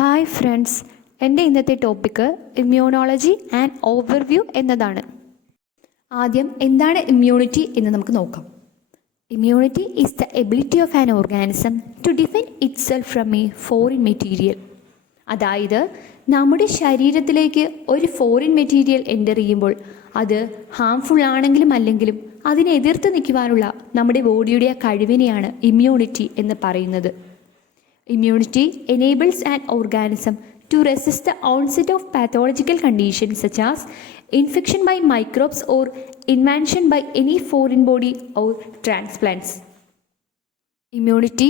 Hi friends, എൻ്റെ ഇന്നത്തെ topic immunology and overview എന്നതാണ്. ആദ്യം എന്താണ് ഇമ്മ്യൂണിറ്റി എന്ന് നമുക്ക് നോക്കാം. Immunity is the ability of an organism to defend itself from a foreign material. അതായത് നമ്മുടെ ശരീരത്തിലേക്ക് ഒരു ഫോറിൻ മെറ്റീരിയൽ എൻ്റർ ചെയ്യുമ്പോൾ അത് ഹാംഫുൾ ആണെങ്കിലും അല്ലെങ്കിലും അതിനെ എതിർത്ത് നിൽക്കുവാനുള്ള നമ്മുടെ ബോഡിയുടെ കഴിവിനെയാണ് ഇമ്മ്യൂണിറ്റി എന്ന് പറയുന്നത്. Immunity enables an organism to resist the onset of pathological conditions such as infection by microbes or invasion by any foreign body or transplants. Immunity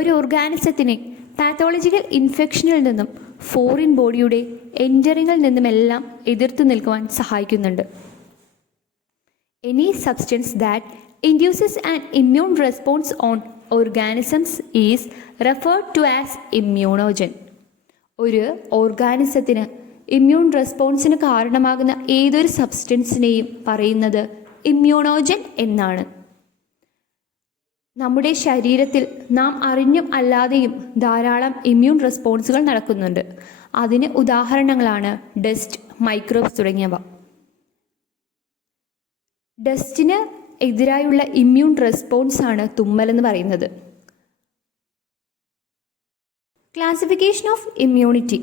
ഒരു ഓർഗാനിസത്തിനെ പാത്തോളജിക്കൽ ഇൻഫെക്ഷനിൽ നിന്നും ഫോറിൻ ബോഡിയുടെ എൻറ്ററിങ്ങിൽ നിന്നുമെല്ലാം എതിർത്ത് നിൽക്കുവാൻ സഹായിക്കുന്നുണ്ട്. Any substance that induces an immune response on organisms is referred to as immunogen. ഒരു ഓർഗാനിസത്തിന് immune റെസ്പോൺസിന് കാരണമാകുന്ന ഏതൊരു സബ്സ്റ്റൻസിനെയും പറയുന്നത് ഇമ്മ്യൂണോജൻ എന്നാണ്. നമ്മുടെ ശരീരത്തിൽ നാം അറിഞ്ഞും അല്ലാതെയും ധാരാളം ഇമ്മ്യൂൺ റെസ്പോൺസുകൾ നടക്കുന്നുണ്ട്. അതിന് ഉദാഹരണങ്ങളാണ് ഡസ്റ്റ്, മൈക്രോബ്സ് തുടങ്ങിയവ. ഡസ്റ്റിന് എതിരായുള്ള ഇമ്മ്യൂൺ റെസ്പോൺസാണ് തുമ്മലെന്ന് പറയുന്നത്. Classification of immunity.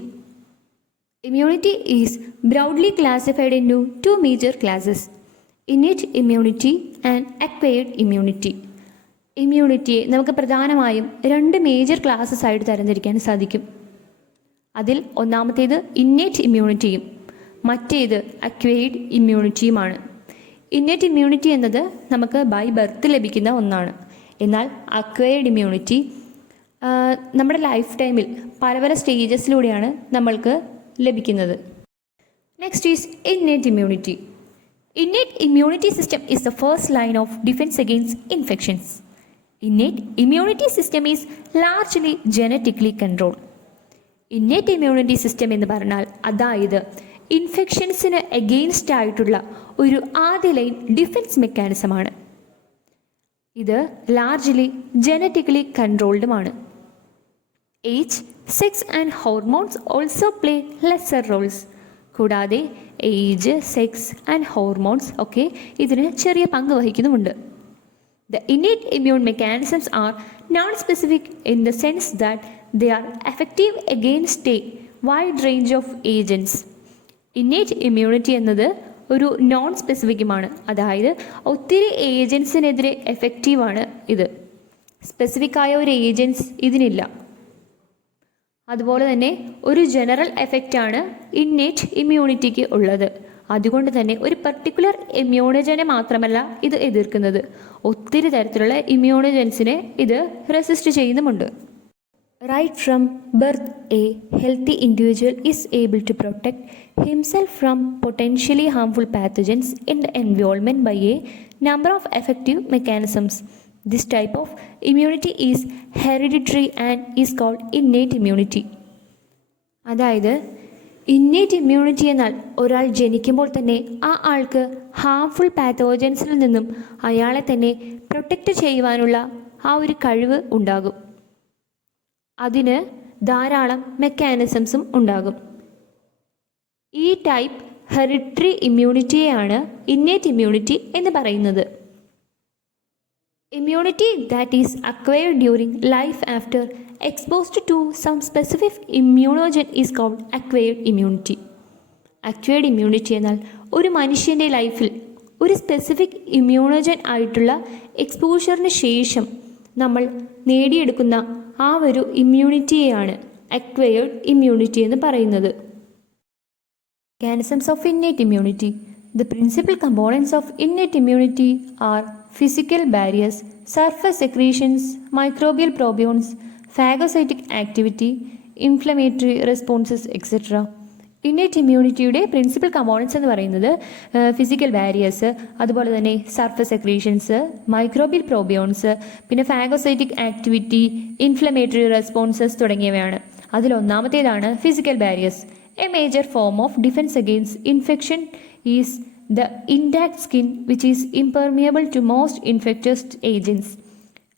Immunity is broadly classified into two major classes: innate immunity and acquired immunity. ഇമ്മ്യൂണിറ്റിയെ നമുക്ക് പ്രധാനമായും രണ്ട് മേജർ ക്ലാസസ് ആയിട്ട് തരംതിരിക്കാൻ സാധിക്കും. അതിൽ ഒന്നാമത്തേത് ഇന്നേറ്റ് ഇമ്മ്യൂണിറ്റിയും മറ്റേത് അക്വയർഡ് ഇമ്മ്യൂണിറ്റിയുമാണ്. ഇന്നേറ്റ് ഇമ്മ്യൂണിറ്റി എന്നത് നമുക്ക് ബൈ ബർത്ത് ലഭിക്കുന്ന ഒന്നാണ്. എന്നാൽ അക്വയർഡ് ഇമ്മ്യൂണിറ്റി നമ്മുടെ ലൈഫ് ടൈമിൽ പല പല സ്റ്റേജസിലൂടെയാണ് നമ്മൾക്ക് ലഭിക്കുന്നത്. Next is innate immunity. Innate immunity system is the first line of defence against infections. Innate immunity system is largely genetically control. Innate immunity system എന്ന് പറഞ്ഞാൽ അതായത് ഇൻഫെക്ഷൻസിന് എഗെയിൻസ്റ്റ് ആയിട്ടുള്ള ഒരു ആദ്യ ലൈൻ ഡിഫെൻസ് മെക്കാനിസമാണ്. ഇത് ലാർജ്ലി ജനറ്റിക്കലി കൺട്രോൾഡുമാണ്. Age, sex and hormones also play lesser roles. കൂടാതെ ഏജ്, സെക്സ് ആൻഡ് ഹോർമോൺസ് ഒക്കെ ഇതിന് ചെറിയ പങ്ക് വഹിക്കുന്നുമുണ്ട്. The innate immune mechanisms are non-specific in the sense that they are effective against a wide range of agents. Innate immunity എന്നത് ഒരു non സ്പെസിഫിക്കുമാണ്, അതായത് ഒത്തിരി ഏജൻസിനെതിരെ എഫക്റ്റീവാണ് ഇത്. സ്പെസിഫിക് ആയ ഒരു ഏജൻസ് ഇതിനില്ല. അതുപോലെ തന്നെ ഒരു ജനറൽ എഫക്റ്റാണ് ഇന്നേറ്റ് ഇമ്മ്യൂണിറ്റിക്ക് ഉള്ളത്. അതുകൊണ്ട് തന്നെ ഒരു പർട്ടിക്കുലർ ഇമ്മ്യൂണോജനെ മാത്രമല്ല ഇത് എതിർക്കുന്നത്, ഒത്തിരി തരത്തിലുള്ള ഇമ്മ്യൂണോജൻസിനെ ഇത് റെസിസ്റ്റ് ചെയ്യുന്നുമുണ്ട്. Right from birth, a healthy individual is able to protect himself from potentially harmful pathogens in the environment by a number of effective mechanisms. This type of immunity is hereditary and is called innate immunity. അതായത് innate immunity എന്നാൽ ഒരാൾ ജനിക്കുമ്പോൾ തന്നെ ആ ആൾക്ക് harmful പാത്തോജൻസിൽ നിന്നും അയാളെ തന്നെ പ്രൊട്ടക്റ്റ് ചെയ്യുവാനുള്ള ആ ഒരു കഴിവ് ഉണ്ടാകും. അതിന് ധാരാളം മെക്കാനിസംസും ഉണ്ടാകും. ഈ ടൈപ്പ് ഹെറിഡിറ്ററി ഇമ്മ്യൂണിറ്റിയെയാണ് ഇന്നേറ്റ് ഇമ്മ്യൂണിറ്റി എന്ന് പറയുന്നത്. Immunity that is acquired during life after exposed to some specific immunogen is called acquired immunity. Acquired immunity എന്നാൽ ഒരു മനുഷ്യൻ്റെ ലൈഫിൽ ഒരു സ്പെസിഫിക് ഇമ്മ്യൂണോജൻ ആയിട്ടുള്ള എക്സ്പോഷറിന് ശേഷം നമ്മൾ നേടിയെടുക്കുന്ന ആ ഒരു ഇമ്മ്യൂണിറ്റിയെയാണ് അക്വയർഡ് ഇമ്മ്യൂണിറ്റി എന്ന് പറയുന്നത്. Mechanisms of innate immunity. The principal components of innate immunity are physical barriers, surface secretions, microbial probions, phagocytic activity, inflammatory responses, etc. Innate ഇമ്മ്യൂണിറ്റിയുടെ പ്രിൻസിപ്പൽ കമ്പോണൻസ് എന്ന് പറയുന്നത് ഫിസിക്കൽ ബാരിയേഴ്സ്, അതുപോലെ തന്നെ സർഫസ് സെക്രീഷൻസ്, മൈക്രോബിയൽ പ്രോബിയോൺസ്, പിന്നെ phagocytic activity, inflammatory responses തുടങ്ങിയവയാണ്. അതിലൊന്നാമത്തേതാണ് physical barriers. A major form of defence against infection is the intact skin which is impermeable to most infectious agents.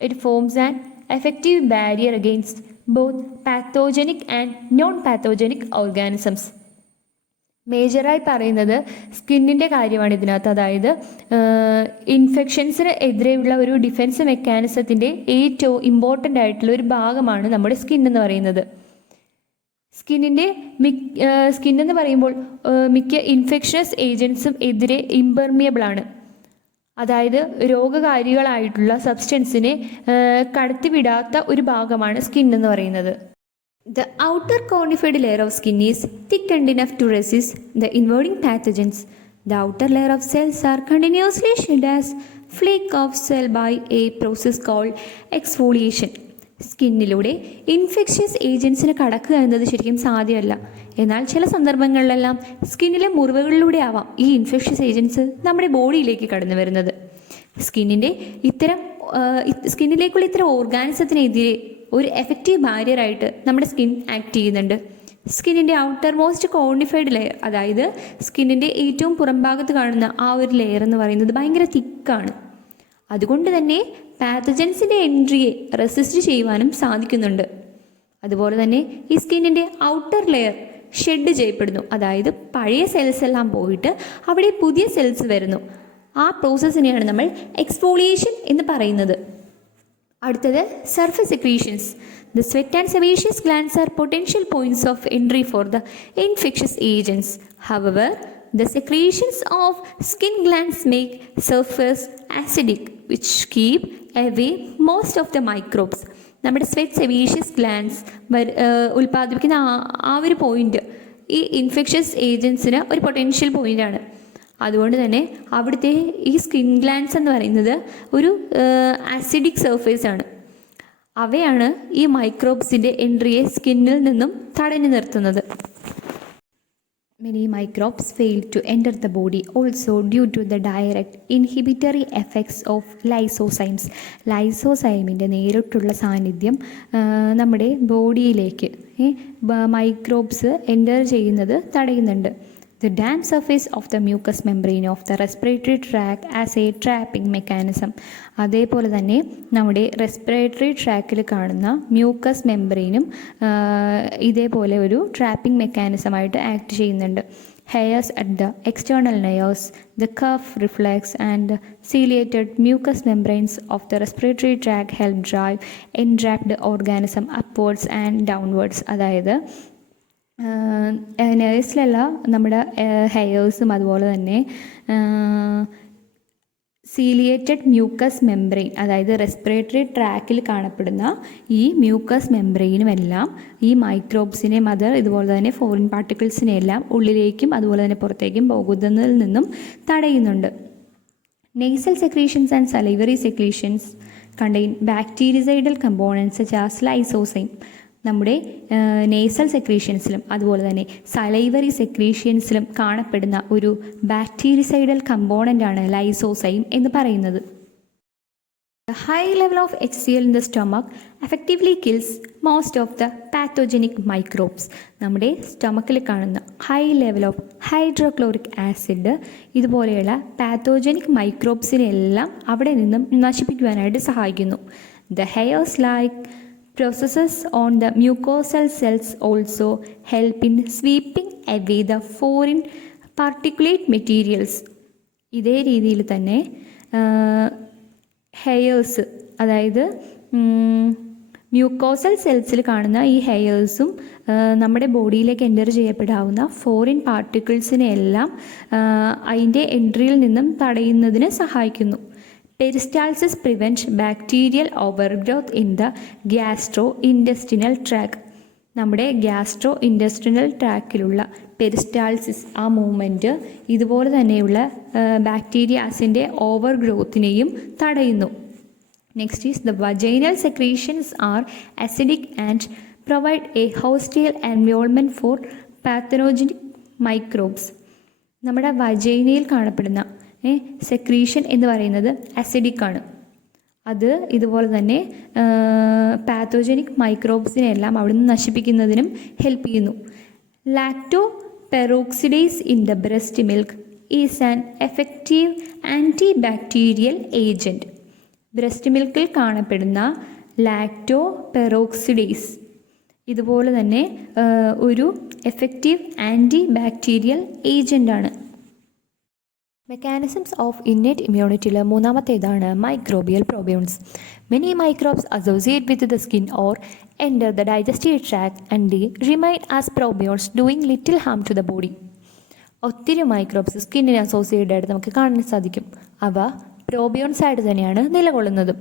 It forms an effective barrier against both pathogenic and non pathogenic organisms. മേജറായി പറയുന്നത് സ്കിന്നിൻ്റെ കാര്യമാണ് ഇതിനകത്ത്. അതായത് ഇൻഫെക്ഷൻസിന് എതിരെയുള്ള ഒരു defence മെക്കാനിസത്തിൻ്റെ ഏറ്റവും important ആയിട്ടുള്ള ഒരു ഭാഗമാണ് നമ്മുടെ സ്കിൻ എന്ന് പറയുന്നത്. സ്കിൻ എന്ന് പറയുമ്പോൾ മിക്ക ഇൻഫെക്ഷസ് ഏജൻസും എതിരെ ഇംപെർമിയബിൾ ആണ്. അതായത് രോഗകാരികളായിട്ടുള്ള സബ്സ്റ്റൻസിനെ കടത്തിവിടാത്ത ഒരു ഭാഗമാണ് സ്കിൻ എന്ന് പറയുന്നത്. The outer conified layer of skin is thick and enough to resist the invading pathogens. The outer layer of cells are continuously shed as flake of cell by a process called exfoliation. സ്കിന്നിലൂടെ infectious ഏജൻസിന് കടക്കുക എന്നത് ശരിക്കും സാധ്യമല്ല. എന്നാൽ ചില സന്ദർഭങ്ങളിലെല്ലാം സ്കിന്നിലെ മുറിവുകളിലൂടെ ആവാം ഈ ഇൻഫെക്ഷ്യസ് ഏജൻസ് നമ്മുടെ ബോഡിയിലേക്ക് കടന്നു വരുന്നത്. സ്കിന്നിലേക്കുള്ള ഇത്തരം ഓർഗാനിസത്തിനെതിരെ ഒരു എഫക്റ്റീവ് ബാരിയറായിട്ട് നമ്മുടെ സ്കിൻ ആക്ട് ചെയ്യുന്നുണ്ട്. സ്കിന്നിൻ്റെ ഔട്ടർ മോസ്റ്റ് കോണിഫൈഡ് ലെയർ, അതായത് സ്കിന്നിൻ്റെ ഏറ്റവും പുറംഭാഗത്ത് കാണുന്ന ആ ഒരു ലെയർ എന്ന് പറയുന്നത് ഭയങ്കര തിക്കാണ്. അതുകൊണ്ട് തന്നെ പാത്തജൻസിൻ്റെ എൻട്രിയെ റെസിസ്റ്റ് ചെയ്യുവാനും സാധിക്കുന്നുണ്ട്. അതുപോലെ തന്നെ ഈ സ്കിന്നിൻ്റെ ഔട്ടർ ലെയർ ഷെഡ് ചെയ്യപ്പെടുന്നു. അതായത് പഴയ സെൽസ് എല്ലാം പോയിട്ട് അവിടെ പുതിയ സെൽസ് വരുന്നു. ആ പ്രോസസ്സിനെയാണ് നമ്മൾ എക്സ്ഫോളിയേഷൻ എന്ന് പറയുന്നത്. അടുത്തത് surface secretions. The sweat and sebaceous glands are potential points of entry for the infectious agents. However, the secretions of skin glands make surface acidic, which keep away most of the microbes. നമ്മുടെ sweat sebaceous glance ഉൽപ്പാദിപ്പിക്കുന്ന ആ ഒരു point ഈ infectious ഏജൻസിന് ഒരു potential പോയിൻ്റാണ്. അതുകൊണ്ട് തന്നെ അവിടുത്തെ ഈ സ്കിൻ ഗ്ലാൻസ് എന്ന് പറയുന്നത് ഒരു ആസിഡിക് സർഫേസ് ആണ്. അവയാണ് ഈ മൈക്രോബ്സിൻ്റെ എൻട്രിയെ സ്കിന്നിൽ നിന്നും തടഞ്ഞു നിർത്തുന്നത്. Many microbes fail to enter the body also due to the direct inhibitory effects of lysozymes. ലൈസോസൈമിൻ്റെ നേരിട്ടുള്ള സാന്നിധ്യം നമ്മുടെ ബോഡിയിലേക്ക് മൈക്രോബ്സ് എൻ്റർ ചെയ്യുന്നത് തടയുന്നുണ്ട്. The damp surface of the mucous membrane of the respiratory tract as a trapping mechanism. അതേപോലെ തന്നെ നമ്മുടെ respiratory ട്രാക്കിൽ കാണുന്ന mucus മെംബ്രെയിനും ഇതേപോലെ ഒരു ട്രാപ്പിംഗ് മെക്കാനിസമായിട്ട് ആക്ട് ചെയ്യുന്നുണ്ട്. Hairs at the external nares, the cough reflex and ciliated mucous membranes of the respiratory tract help drive entrapped organism upwards and downwards. അതായത് നേഴ്സിലല്ല നമ്മുടെ ഹെയേഴ്സും അതുപോലെ തന്നെ സീലിയേറ്റഡ് മ്യൂക്കസ് മെംബ്രെയിൻ, അതായത് റെസ്പിറേറ്ററി ട്രാക്കിൽ കാണപ്പെടുന്ന ഈ മ്യൂക്കസ് മെംബ്രെയിനുമെല്ലാം ഈ മൈക്രോബ്സിനെ ഇതുപോലെ തന്നെ ഫോറിൻ പാർട്ടിക്കിൾസിനെ എല്ലാം ഉള്ളിലേക്കും അതുപോലെ തന്നെ പുറത്തേക്കും പോകുന്നതിൽ നിന്നും തടയുന്നുണ്ട്. Nasal secretions and salivary secretions contain bactericidal components such as lysozyme. നമ്മുടെ നേസൽ സെക്രീഷൻസിലും അതുപോലെ തന്നെ സലൈവറി സെക്രീഷൻസിലും കാണപ്പെടുന്ന ഒരു ബാക്ടീരിസൈഡൽ കമ്പോണൻ്റാണ് ലൈസോസൈം എന്ന് പറയുന്നത്. The high level of HCl in the stomach effectively kills most of the pathogenic microbes. നമ്മുടെ സ്റ്റൊമക്കിൽ കാണുന്ന high level of hydrochloric acid ഇതുപോലെയുള്ള പാത്തോജനിക് മൈക്രോബ്സിനെല്ലാം അവിടെ നിന്നും നശിപ്പിക്കുവാനായിട്ട് സഹായിക്കുന്നു. The hairs like processes on the mucosal cells also help in sweeping away the foreign particulate materials. ഇതേ രീതിയിൽ തന്നെ heirs, അതായത് മ്യൂക്കോസൽ സെൽസിൽ കാണുന്ന ഈ ഹെയേഴ്സും നമ്മുടെ ബോഡിയിലേക്ക് എൻ്റർ ചെയ്യപ്പെടാവുന്ന ഫോറിൻ പാർട്ടിക്കിൾസിനെ എല്ലാം അതിൻ്റെ എൻട്രിയിൽ നിന്നും തടയുന്നതിന് സഹായിക്കുന്നു. Peristalsis prevent bacterial overgrowth in the gastrointestinal tract. നമ്മുടെ ഗ്യാസ്ട്രോ ഇൻഡസ്ട്രിനൽ ട്രാക്കിലുള്ള പെരിസ്റ്റാൾസിസ് ആ മൂവ്മെൻറ്റ് ഇതുപോലെ തന്നെയുള്ള ബാക്ടീരിയാസിൻ്റെ ഓവർ ഗ്രോത്തിനെയും തടയുന്നു. Next is the vaginal secretions are acidic and provide a hostile environment for pathogenic microbes. നമ്മുടെ വജൈനയിൽ കാണപ്പെടുന്ന സെക്രീഷൻ എന്ന് പറയുന്നത് അസിഡിക് ആണ്. അത് ഇതുപോലെ തന്നെ പാത്തോജനിക് മൈക്രോബ്സിനെല്ലാം അവിടെ നിന്ന് നശിപ്പിക്കുന്നതിനും ഹെൽപ്പ് ചെയ്യുന്നു. Lactoperoxidase in the breast milk is an effective antibacterial agent. Breast മിൽക്കിൽ കാണപ്പെടുന്ന ലാക്ടോ പെറോക്സിഡേസ് ഇതുപോലെ തന്നെ ഒരു എഫക്റ്റീവ് ആൻറ്റി ബാക്ടീരിയൽ ഏജൻ്റാണ്. മെക്കാനിസംസ് ഓഫ് ഇന്നേറ്റ് ഇമ്മ്യൂണിറ്റിയിൽ മൂന്നാമത്തേതാണ് microbial probionts. Many microbes associate with the skin or enter the digestive tract and they remain as probionts doing little harm to the body. ഒത്തിരി microbes സ്കിന്നിന് associated ആയിട്ട് നമുക്ക് കാണാൻ സാധിക്കും. അവ പ്രോബിയോൺസ് ആയിട്ട് തന്നെയാണ് നിലകൊള്ളുന്നത്.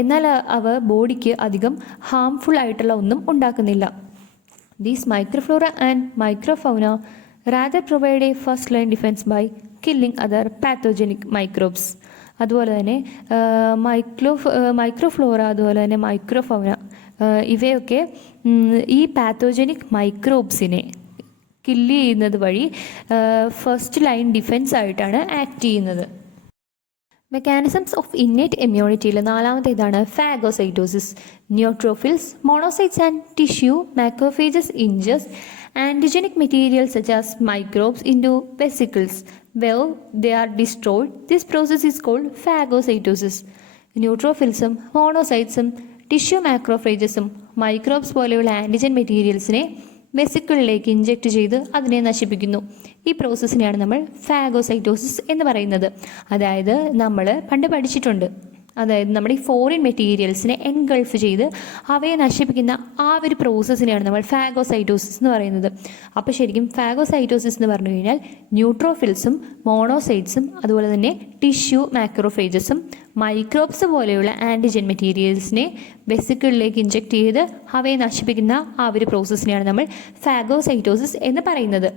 എന്നാൽ അവ ബോഡിക്ക് അധികം ഹാംഫുൾ ആയിട്ടുള്ള ഒന്നും ഉണ്ടാക്കുന്നില്ല. These microflora and microfauna rather provide a first line defense by killing other pathogenic microbes. അതുപോലെ തന്നെ മൈക്രോഫ്ലോറ അതുപോലെ തന്നെ മൈക്രോഫൗന ഇവയൊക്കെ ഈ പാത്തോജനിക് മൈക്രോബ്സിനെ കില്ല് ചെയ്യുന്നത് വഴി ഫസ്റ്റ് ലൈൻ ഡിഫെൻസ് ആയിട്ടാണ് ആക്ട് ചെയ്യുന്നത്. മെക്കാനിസംസ് ഓഫ് ഇന്നേറ്റ് ഇമ്മ്യൂണിറ്റിയിൽ നാലാമത്തേതാണ് phagocytosis. Neutrophils, monocytes and tissue macrophages ingest antigenic materials such as microbes into vesicles. Where they are destroyed, this process is called phagocytosis. ന്യൂട്രോഫിൽസും മോണോസൈറ്റ്സും tissue മാക്രോഫേജസും microbes പോലെയുള്ള antigen മെറ്റീരിയൽസിനെ വെസിക്കിളിലേക്ക് ഇഞ്ചെക്റ്റ് ചെയ്ത് അതിനെ നശിപ്പിക്കുന്നു. ഈ പ്രോസസ്സിനെയാണ് നമ്മൾ ഫാഗോസൈറ്റോസിസ് എന്ന് പറയുന്നത്. അതായത് നമ്മൾ പണ്ട് പഠിച്ചിട്ടുണ്ട്, അതായത് നമ്മുടെ ഈ ഫോറിൻ മെറ്റീരിയൽസിനെ എൻഗൾഫ് ചെയ്ത് അവയെ നശിപ്പിക്കുന്ന ആ ഒരു പ്രോസസ്സിനെയാണ് നമ്മൾ ഫാഗോസൈറ്റോസിസ് എന്ന് പറയുന്നത്. അപ്പോൾ ശരിക്കും ഫാഗോസൈറ്റോസിസ് എന്ന് പറഞ്ഞു കഴിഞ്ഞാൽ ന്യൂട്രോഫിൽസും മോണോസൈറ്റ്സും അതുപോലെ തന്നെ ടിഷ്യൂ മാക്രോഫേജസും മൈക്രോബ്സ് പോലെയുള്ള ആൻറ്റിജൻ മെറ്റീരിയൽസിനെ വെസിക്കിളിലേക്ക് ഇഞ്ചെക്റ്റ് ചെയ്ത് അവയെ നശിപ്പിക്കുന്ന ആ ഒരു പ്രോസസ്സിനെയാണ് നമ്മൾ ഫാഗോസൈറ്റോസിസ് എന്ന് പറയുന്നത്.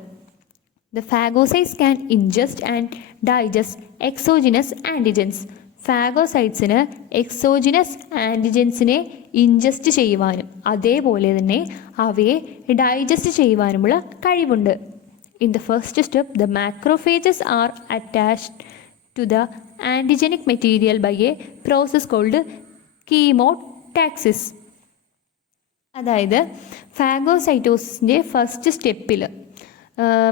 The phagocytes can ingest and digest exogenous antigens. ഫാഗോസൈറ്റ്സിന് എക്സോജിനസ് ആൻറ്റിജൻസിനെ ഇൻജസ്റ്റ് ചെയ്യുവാനും അതേപോലെ തന്നെ അവയെ ഡൈജസ്റ്റ് ചെയ്യുവാനുമുള്ള കഴിവുണ്ട്. In the first step the macrophages are attached to the antigenic material by a process called chemotaxis. അതായത് ഫാഗോസൈറ്റോസിൻ്റെ ഫസ്റ്റ് സ്റ്റെപ്പിൽ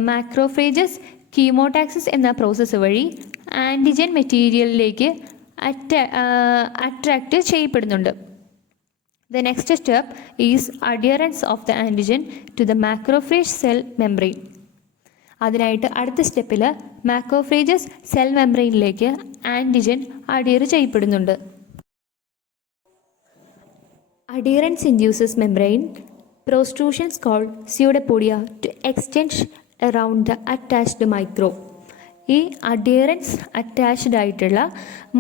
മാക്രോഫേജസ് കീമോടാക്സിസ് എന്ന പ്രോസസ്സ് വഴി ആൻറ്റിജൻ മെറ്റീരിയലിലേക്ക് അട്രാക്റ്റ് ചെയ്യപ്പെടുന്നുണ്ട്. The next step is adherence of the antigen to the macrophage cell membrane. അതിനായിട്ട് അടുത്ത സ്റ്റെപ്പിൽ മാക്രോഫേജസ് സെൽ മെംബ്രെയിനിലേക്ക് ആൻറ്റിജൻ അഡിയർ ചെയ്യപ്പെടുന്നുണ്ട്. Adherence induces membrane protrusions called pseudopodia to extend around the attached microbe. ഈ adherence attached ആയിട്ടുള്ള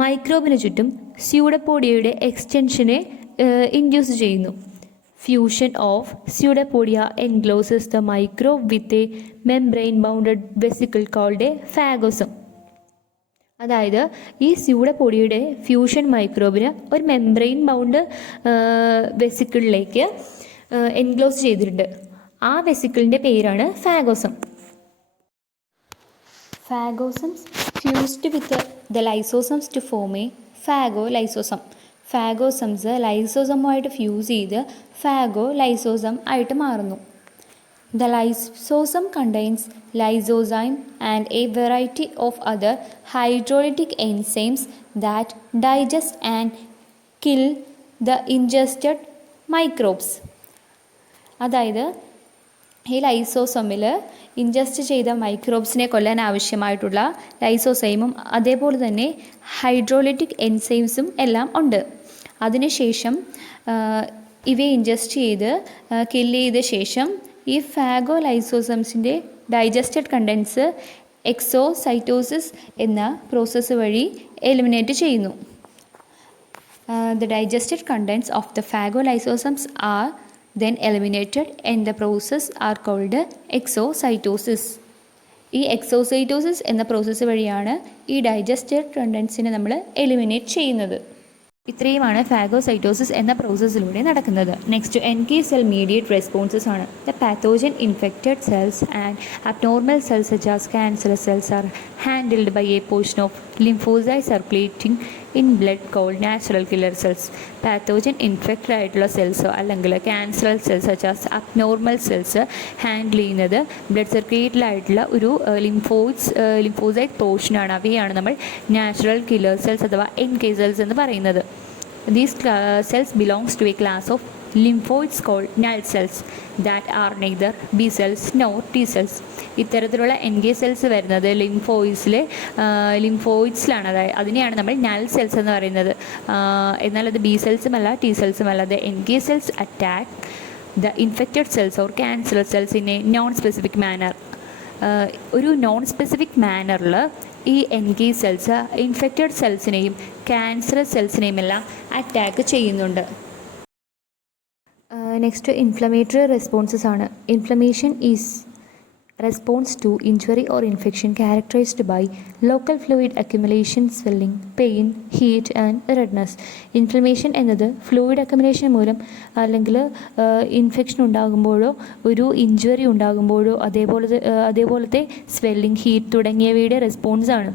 മൈക്രോബിന് ചുറ്റും സ്യൂഡോപോഡിയയുടെ എക്സ്റ്റൻഷനെ ഇൻഡ്യൂസ് ചെയ്യുന്നു. Fusion of pseudopodia encloses the microbe with a membrane bounded vesicle called a phagosome. അതായത് ഈ സ്യൂഡോപോഡിയയുടെ ഫ്യൂഷൻ മൈക്രോബിന് ഒരു മെംബ്രെയിൻ ബൗണ്ട് വെസിക്കിളിലേക്ക് എൻക്ലോസ് ചെയ്തിട്ടുണ്ട്. ആ വെസിക്കിളിൻ്റെ പേരാണ് phagosome. Phagosomes fused with the lysosomes to form a phagolysosome. Phagosomes ലൈസോസമുമായിട്ട് ഫ്യൂസ് ചെയ്ത് ഫാഗോലൈസോസം ആയിട്ട് മാറുന്നു. The lysosome contains lysozyme and a variety of other hydrolytic enzymes that digest and kill the ingested microbes. അതായത് ഈ ലൈസോസോമിൽ ingest ചെയ്ത മൈക്രോബ്സിനെ കൊല്ലാൻ ആവശ്യമായിട്ടുള്ള ലൈസോസൈമും അതേപോലെ തന്നെ ഹൈഡ്രോലിറ്റിക് എൻസൈംസും എല്ലാം ഉണ്ട്. അതിനുശേഷം ഇവയെ ഇൻജസ്റ്റ് ചെയ്ത് കില്ല് ചെയ്ത ശേഷം ഈ ഫാഗോലൈസോസംസിൻ്റെ ഡൈജസ്റ്റഡ് കണ്ടൻസ് എക്സോസൈറ്റോസിസ് എന്ന പ്രോസസ്സ് വഴി എലിമിനേറ്റ് ചെയ്യുന്നു. The digested contents of the phagolysosomes are then eliminated and the process are called exocytosis. ഈ എക്സോസൈറ്റോസിസ് എന്ന പ്രോസസ്സ് വഴിയാണ് ഈ ഡൈജസ്റ്റഡ് കണ്ടൻസിനെ നമ്മൾ എലിമിനേറ്റ് ചെയ്യുന്നത്. ഇത്രയുമാണ് ഫാഗോസൈറ്റോസിസ് എന്ന പ്രോസസ്സിലൂടെ നടക്കുന്നത്. Next NK cell mediate responses ആണ്. The pathogen infected cells and abnormal cells such as cancer cells are handled by a portion of lymphocyte circulating in blood called natural killer cells. Pathogen infected ആയിട്ടുള്ള സെൽസോ അല്ലെങ്കിൽ cancer cells such as abnormal cells handle ചെയ്യുന്നത് blood സർക്കുലേറ്റഡിലായിട്ടുള്ള ഒരു lymphocyte പോർഷനാണ്. അവയാണ് നമ്മൾ natural killer cells അഥവാ NK സെൽസ് എന്ന് പറയുന്നത്. These cells belongs to a class of lymphoids called null cells that are neither B cells nor T cells. ഇത്തരത്തിലുള്ള NK സെൽസ് വരുന്നത് ലിംഫോയിഡ്സിലാണ്. അതായത് അതിനെയാണ് നമ്മൾ നൾ സെൽസ് എന്ന് പറയുന്നത്. എന്നാൽ അത് ബി സെൽസുമല്ല ടി സെൽസുമല്ല. അത് NK cells attack the infected cells or cancer cells in a non specific manner. ഒരു നോൺ സ്പെസിഫിക് മാനറിൽ ഈ NK സെൽസ് ഇൻഫെക്റ്റഡ് സെൽസിനെയും ക്യാൻസറസ് സെൽസിനെയും എല്ലാം അറ്റാക്ക് ചെയ്യുന്നുണ്ട്. നെക്സ്റ്റ് ഇൻഫ്ലമേറ്ററി റെസ്പോൺസസ് ആണ്. Inflammation is response to injury or infection characterized by local fluid accumulation, swelling, pain, heat and redness. Inflammation എന്നത് fluid accumulation മൂലം അല്ലെങ്കിൽ ഇൻഫെക്ഷൻ ഉണ്ടാകുമ്പോഴോ ഒരു ഇഞ്ചുറി ഉണ്ടാകുമ്പോഴോ അതേപോലത്തെ സ്വെല്ലിംഗ്, ഹീറ്റ് തുടങ്ങിയവയുടെ റെസ്പോൺസാണ്.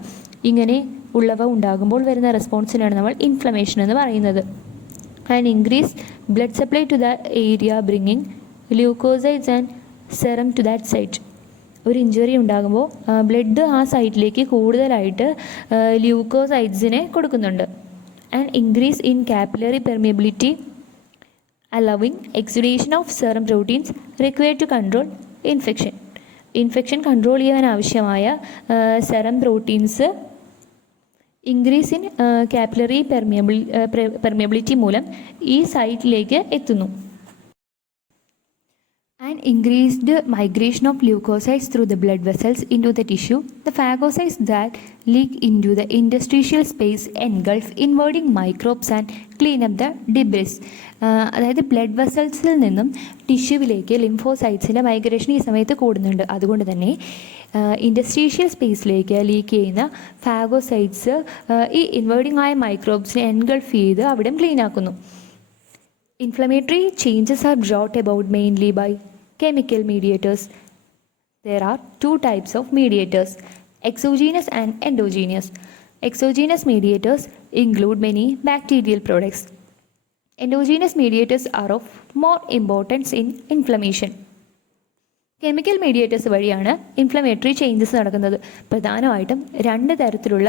ഇങ്ങനെ ഉള്ളവ ഉണ്ടാകുമ്പോൾ വരുന്ന റെസ്പോൺസിനാണ് നമ്മൾ ഇൻഫ്ലമേഷൻ എന്ന് പറയുന്നത്. And increase blood supply to the area bringing leucocytes and serum to that site. ഒരു ഇഞ്ചുറി ഉണ്ടാകുമ്പോൾ ബ്ലഡ് ആ സൈറ്റിലേക്ക് കൂടുതലായിട്ട് ല്യൂക്കോസൈഡ്സിനെ കൊടുക്കുന്നുണ്ട്. And increase in capillary permeability allowing exudation of serum proteins required to control infection. Infection control ചെയ്യാൻ ആവശ്യമായ serum proteins increase in capillary permeability മൂലം ഈ സൈറ്റിലേക്ക് എത്തുന്നു. And increased migration of leukocytes through the blood vessels into the tissue. The phagocytes that leak into the interstitial space engulf invading microbes and clean up the debris. അതായത് blood വെസൽസിൽ നിന്നും ടിഷ്യൂവിലേക്ക് ലിംഫോസൈറ്റ്സിൻ്റെ migration ഈ സമയത്ത് കൂടുന്നുണ്ട്. അതുകൊണ്ട് തന്നെ ഇൻഡസ്ട്രീഷ്യൽ സ്പേസിലേക്ക് ലീക്ക് ചെയ്യുന്ന phagocytes ഈ ഇൻവേർഡിംഗ് ആയ മൈക്രോബ്സിനെ എൻഗൾഫ് ചെയ്ത് അവിടെ ക്ലീൻ ആക്കുന്നു. Inflammatory changes are brought about mainly by chemical mediators. There are two types of mediators, exogenous and endogenous. Exogenous mediators include many bacterial products. Endogenous mediators are of more importance in inflammation. Chemical mediators വഴിയാണ് inflammatory changes നടക്കുന്നത്. പ്രധാനമായിട്ടും രണ്ട് തരത്തിലുള്ള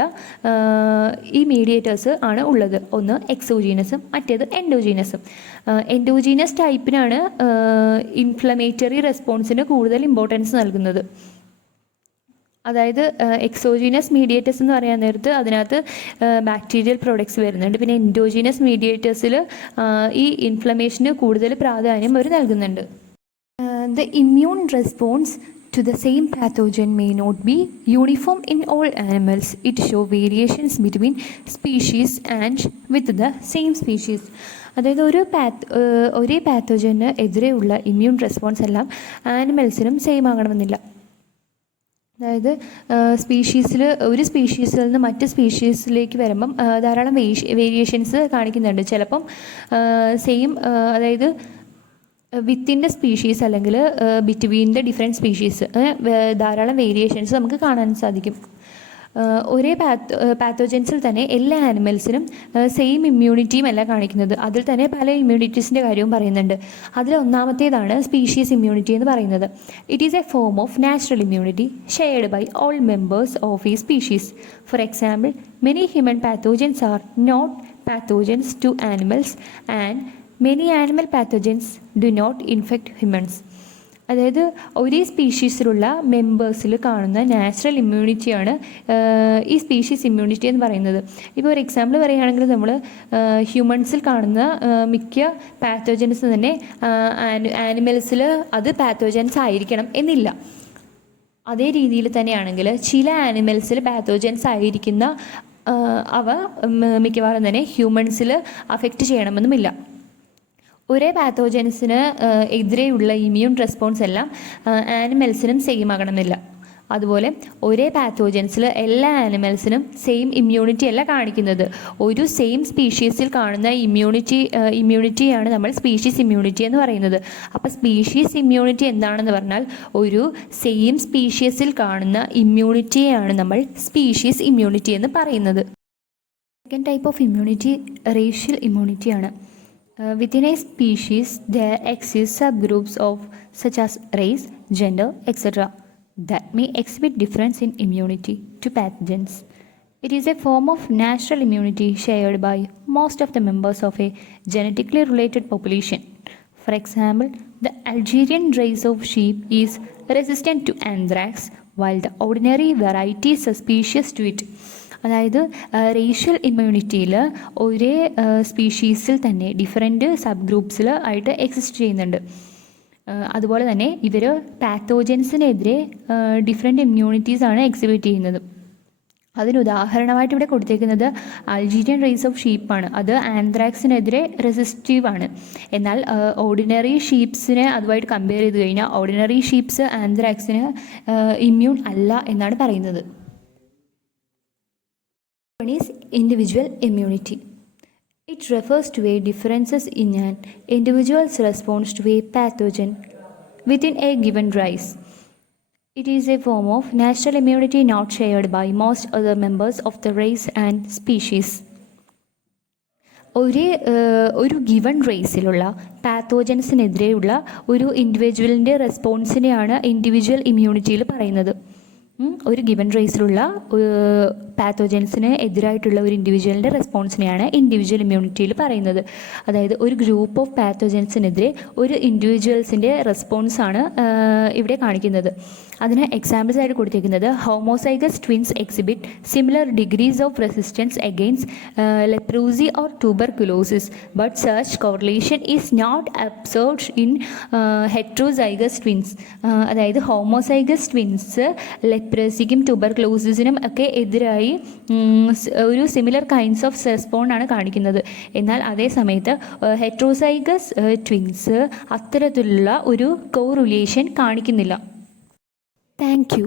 ഈ mediators ആണ് ഉള്ളത്. ഒന്ന് എക്സോജീനസും മറ്റേത് എൻഡോജീനസും. എൻഡോജീനസ് ടൈപ്പിനാണ് ഇൻഫ്ലമേറ്ററി റെസ്പോൺസിന് കൂടുതൽ ഇമ്പോർട്ടൻസ് നൽകുന്നത്. അതായത് എക്സോജീനസ് മീഡിയേറ്റേഴ്സ് എന്ന് പറയാൻ നേരത്ത് അതിനകത്ത് ബാക്ടീരിയൽ പ്രോഡക്ട്സ് വരുന്നുണ്ട്. പിന്നെ എൻഡോജീനസ് മീഡിയേറ്റേഴ്സിൽ ഈ ഇൻഫ്ലമേഷന് കൂടുതൽ പ്രാധാന്യം അവർ നൽകുന്നുണ്ട്. The immune response to the same pathogen may not be uniform in all animals. It shows variations between species and with the same species. അതായത് ഒരേ പാത്തോജന് എതിരെയുള്ള ഇമ്മ്യൂൺ റെസ്പോൺസ് എല്ലാം ആനിമൽസിനും സെയിം ആകണമെന്നില്ല. അതായത് ഒരു സ്പീഷീസിൽ നിന്ന് മറ്റ് സ്പീഷീസിലേക്ക് വരുമ്പം ധാരാളം വേരിയേഷൻസ് കാണിക്കുന്നുണ്ട്. ചിലപ്പം സെയിം അതായത് വിത്തിൻ ദ സ്പീഷീസ് അല്ലെങ്കിൽ ബിറ്റ്വീൻ ദ ഡിഫറെൻറ്റ് സ്പീഷീസ് ധാരാളം വേരിയേഷൻസ് നമുക്ക് കാണാൻ സാധിക്കും. ഒരേ പാത്തോജൻസിൽ തന്നെ എല്ലാ ആനിമൽസിനും സെയിം ഇമ്മ്യൂണിറ്റിയും അല്ല കാണിക്കുന്നത്. അതിൽ തന്നെ പല ഇമ്മ്യൂണിറ്റീസിൻ്റെ കാര്യവും പറയുന്നുണ്ട്. അതിൽ ഒന്നാമത്തേതാണ് സ്പീഷീസ് ഇമ്മ്യൂണിറ്റി എന്ന് പറയുന്നത്. It is a form of natural immunity shared by all members of ഈ species. For example, many human pathogens are not pathogens to animals and many animal pathogens do not infect humans. അതായത് ഒരേ സ്പീഷീസിലുള്ള മെമ്പേഴ്സിൽ കാണുന്ന natural ഇമ്മ്യൂണിറ്റിയാണ് ഈ species immunity എന്ന് പറയുന്നത്. ഇപ്പോൾ ഒരു example പറയുകയാണെങ്കിൽ നമ്മൾ ഹ്യൂമൻസിൽ കാണുന്ന മിക്ക പാത്തോജൻസ് തന്നെ ആനിമൽസിൽ അത് പാത്തോജൻസ് ആയിരിക്കണം എന്നില്ല. അതേ രീതിയിൽ തന്നെയാണെങ്കിൽ ചില ആനിമൽസിൽ പാത്തോജൻസ് ആയിരിക്കുന്ന അവ മിക്കവാറും തന്നെ ഹ്യൂമൻസിൽ അഫക്റ്റ് ചെയ്യണമെന്നുമില്ല. ഒരേ പാത്തോജൻസിന് എതിരെയുള്ള ഇമ്മ്യൂൺ റെസ്പോൺസ് എല്ലാം ആനിമൽസിനും സെയിം ആകണമെന്നില്ല. അതുപോലെ ഒരേ പാത്തോജൻസിൽ എല്ലാ ആനിമൽസിനും സെയിം ഇമ്മ്യൂണിറ്റി അല്ല കാണിക്കുന്നത്. ഒരു സെയിം സ്പീഷീസിൽ കാണുന്ന ഇമ്മ്യൂണിറ്റിയാണ് നമ്മൾ സ്പീഷീസ് ഇമ്മ്യൂണിറ്റി എന്ന് പറയുന്നത്. അപ്പോൾ സ്പീഷീസ് ഇമ്മ്യൂണിറ്റി എന്താണെന്ന് പറഞ്ഞാൽ ഒരു സെയിം സ്പീഷീസിൽ കാണുന്ന ഇമ്മ്യൂണിറ്റിയെയാണ് നമ്മൾ സ്പീഷീസ് ഇമ്മ്യൂണിറ്റി എന്ന് പറയുന്നത്. Second type of immunity racial ഇമ്മ്യൂണിറ്റിയാണ്. Within a species, there exist subgroups of such as race, gender, etc. that may exhibit difference in immunity to pathogens. It is a form of natural immunity shared by most of the members of a genetically related population. For example, the Algerian race of sheep is resistant to anthrax, while the ordinary variety is suspicious to it. അതായത് racial ഇമ്മ്യൂണിറ്റിയിൽ ഒരേ സ്പീഷീസിൽ തന്നെ different sub ഗ്രൂപ്പ്സിൽ ആയിട്ട് exist ചെയ്യുന്നുണ്ട്. അതുപോലെ തന്നെ ഇവർ പാത്തോജൻസിനെതിരെ different ഇമ്മ്യൂണിറ്റീസാണ് exhibit ചെയ്യുന്നത്. അതിന് ഉദാഹരണമായിട്ട് ഇവിടെ കൊടുത്തേക്കുന്നത് അൾജീരിയൻ റേസ് ഓഫ് ഷീപ്പാണ്. അത് ആന്ത്രാക്സിനെതിരെ റെസിസ്റ്റീവാണ്. എന്നാൽ ഓർഡിനറി ഷീപ്സിനെ അതുമായിട്ട് കമ്പയർ ചെയ്ത് കഴിഞ്ഞാൽ ഓർഡിനറി ഷീപ്സ് ആന്ത്രാക്സിന് ഇമ്മ്യൂൺ അല്ല എന്നാണ് പറയുന്നത്. Is individual immunity. It refers to a differences in an individual's response to a pathogen within a given race. It is a form of natural immunity not shared by most other members of the race and species. ഒരു given റേസിലുള്ള പാത്തോജൻസിനെതിരെയുള്ള ഒരു ഇൻഡിവിജ്വലിൻ്റെ റെസ്പോൺസിനെയാണ് individual ഇമ്മ്യൂണിറ്റിയിൽ പറയുന്നത്. ഒരു given റേസിലുള്ള പാത്തോജൻസിന് എതിരായിട്ടുള്ള ഒരു ഇൻഡിവിജ്വലിൻ്റെ റെസ്പോൺസിനെയാണ് individual ഇമ്മ്യൂണിറ്റിയിൽ പറയുന്നത്. അതായത് ഒരു group of പാത്തോജൻസിനെതിരെ ഒരു ഇൻഡിവിജ്വൽസിൻ്റെ റെസ്പോൺസാണ് ഇവിടെ കാണിക്കുന്നത്. അതിന് എക്സാമ്പിൾസ് ആയിട്ട് കൊടുത്തിരിക്കുന്നത് homozygous twins exhibit similar degrees of resistance against leprosy or tuberculosis but such correlation is not observed in heterozygous twins. അതായത് ഹോമോസൈഗസ് ട്വിൻസ് ലെപ്രസിക്കും ട്യൂബർകുലോസിസിനും ഒക്കെ എതിരായി ഒരു സിമിലർ കൈൻഡ്സ് ഓഫ് റെസ്പോണ്ടാണ് കാണിക്കുന്നത്. എന്നാൽ അതേ സമയത്ത് ഹെട്രോസൈഗസ് ട്വിൻസ് അത്തരത്തിലുള്ള ഒരു കോറിലേഷൻ കാണിക്കുന്നില്ല. Thank you.